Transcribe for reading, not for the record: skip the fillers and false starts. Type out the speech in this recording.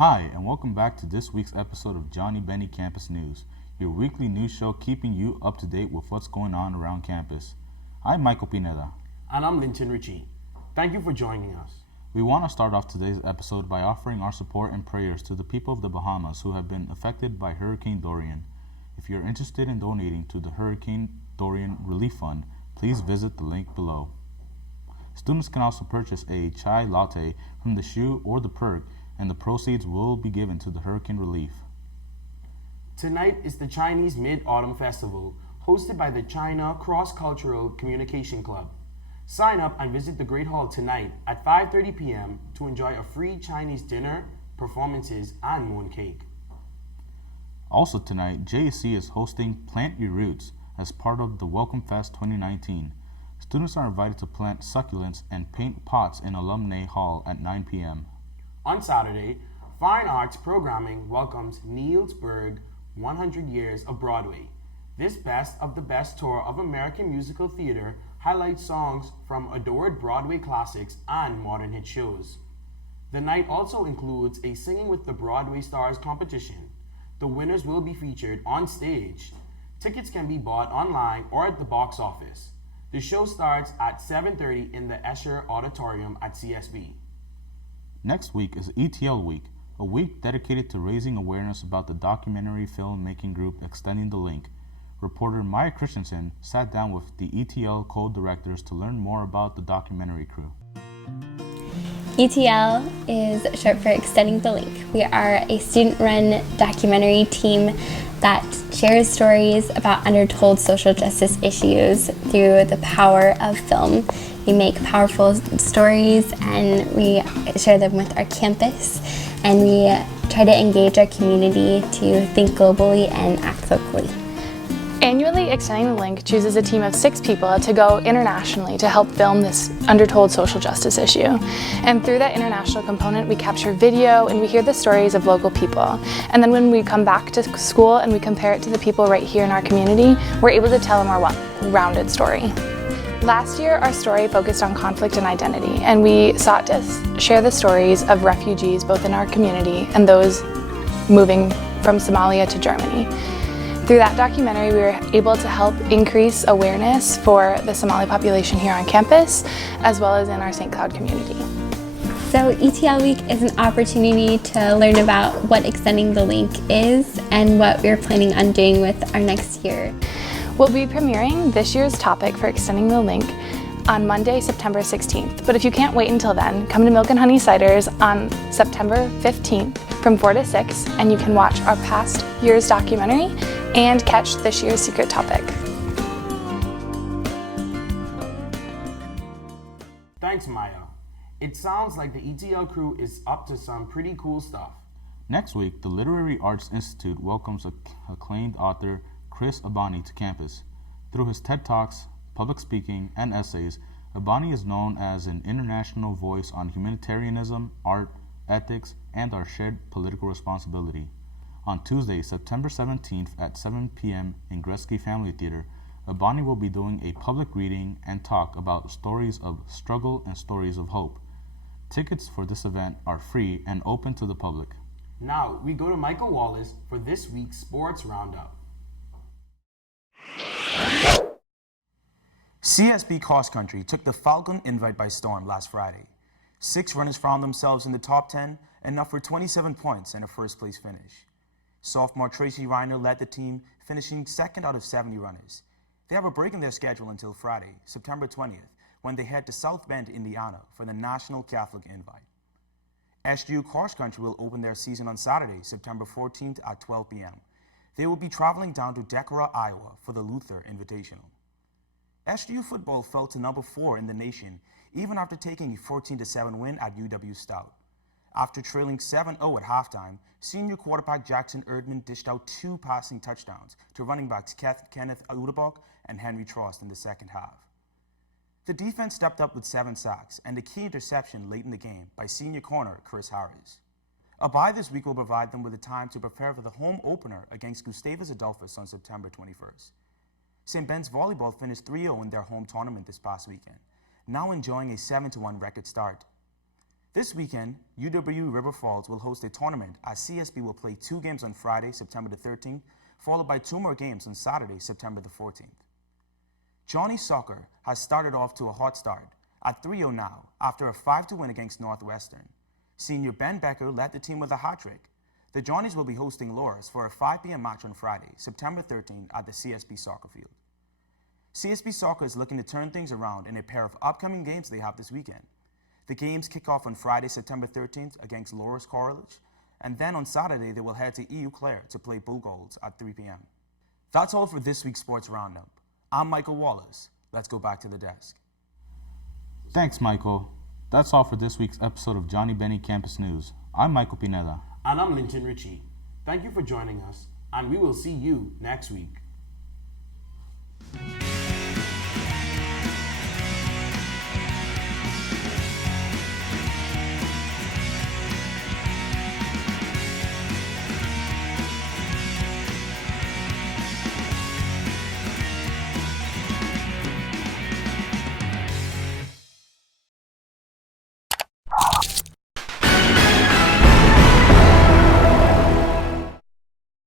Hi, and welcome back to this week's episode of Johnnie Bennie Campus News, your weekly news show keeping you up to date with what's going on around campus. I'm Michael Pineda. And I'm Linton Ritchie. Thank you for joining us. We want to start off today's episode by offering our support and prayers to the people of the Bahamas who have been affected by Hurricane Dorian. If you're interested in donating to the Hurricane Dorian Relief Fund, please visit the link below. Students can also purchase a chai latte from the SJU or the Perk, and the proceeds will be given to the hurricane relief. Tonight is the Chinese Mid-Autumn Festival, hosted by the China Cross-Cultural Communication Club. Sign up and visit the Great Hall tonight at 5:30 p.m. to enjoy a free Chinese dinner, performances, and moon cake. Also tonight, JSC is hosting Plant Your Roots as part of the Welcome Fest 2019. Students are invited to plant succulents and paint pots in Alumni Hall at 9 p.m. On Saturday, Fine Arts Programming welcomes Niels Berg 100 Years of Broadway. This Best of the Best tour of American musical theater highlights songs from adored Broadway classics and modern hit shows. The night also includes a Singing with the Broadway Stars competition. The winners will be featured on stage. Tickets can be bought online or at the box office. The show starts at 7:30 in the Escher Auditorium at CSB. Next week is ETL Week, a week dedicated to raising awareness about the documentary filmmaking group Extending the Link. Reporter Maya Christensen sat down with the ETL co-directors to learn more about the documentary crew. ETL is short for Extending the Link. We are a student-run documentary team that shares stories about undertold social justice issues through the power of film. We make powerful stories and we share them with our campus, and we try to engage our community to think globally and act locally. Annually, Extending the Link chooses a team of 6 people to go internationally to help film this undertold social justice issue. And through that international component, we capture video and we hear the stories of local people. And then when we come back to school and we compare it to the people right here in our community, we're able to tell them our well-rounded story. Last year, our story focused on conflict and identity, and we sought to share the stories of refugees both in our community and those moving from Somalia to Germany. Through that documentary, we were able to help increase awareness for the Somali population here on campus, as well as in our St. Cloud community. So ETL Week is an opportunity to learn about what Extending the Link is and what we're planning on doing with our next year. We'll be premiering this year's topic for Extending the Link on Monday, September 16th. But if you can't wait until then, come to Milk and Honey Ciders on September 15th from 4 to 6, and you can watch our past year's documentary and catch this year's secret topic. Thanks, Maya. It sounds like the ETL crew is up to some pretty cool stuff. Next week, the Literary Arts Institute welcomes acclaimed author Chris Abani to campus. Through his TED Talks, public speaking, and essays, Abani is known as an international voice on humanitarianism, art, ethics, and our shared political responsibility. On Tuesday, September 17th at 7 p.m. in Gretzky Family Theater, Abani will be doing a public reading and talk about stories of struggle and stories of hope. Tickets for this event are free and open to the public. Now, we go to Michael Wallace for this week's Sports RoundUp. CSB Cross Country took the Falcon Invite by storm last Friday. 6 runners found themselves in the top 10, enough for 27 points and a first-place finish. Sophomore Tracy Reiner led the team, finishing second out of 70 runners. They have a break in their schedule until Friday, September 20th, when they head to South Bend, Indiana for the National Catholic Invite. SJU Cross Country will open their season on Saturday, September 14th at 12 p.m. They will be traveling down to Decorah, Iowa for the Luther Invitational. SJU football fell to number 4 in the nation, even after taking a 14-7 win at UW Stout. After trailing 7-0 at halftime, senior quarterback Jackson Erdman dished out 2 passing touchdowns to running backs Kenneth Udabok and Henry Trost in the second half. The defense stepped up with 7 sacks and a key interception late in the game by senior corner Chris Harris. A bye this week will provide them with the time to prepare for the home opener against Gustavus Adolphus on September 21st. St. Ben's volleyball finished 3-0 in their home tournament this past weekend, now enjoying a 7-1 record start. This weekend, UW River Falls will host a tournament as CSB will play 2 games on Friday, September the 13th, followed by 2 more games on Saturday, September the 14th. Johnnie Soccer has started off to a hot start at 3-0 now after a 5-2 win against Northwestern. Senior Ben Becker led the team with a hat-trick. The Johnnies will be hosting Loras for a 5 p.m. match on Friday, September 13th at the CSB Soccer Field. CSB Soccer is looking to turn things around in a pair of upcoming games they have this weekend. The games kick off on Friday, September 13th against Loras College, and then on Saturday they will head to EU Clare to play Bull Golds at 3 p.m. That's all for this week's Sports Roundup. I'm Michael Wallace. Let's go back to the desk. Thanks, Michael. That's all for this week's episode of Johnnie Bennie Campus News. I'm Michael Pineda. And I'm Linton Ritchie. Thank you for joining us, and we will see you next week.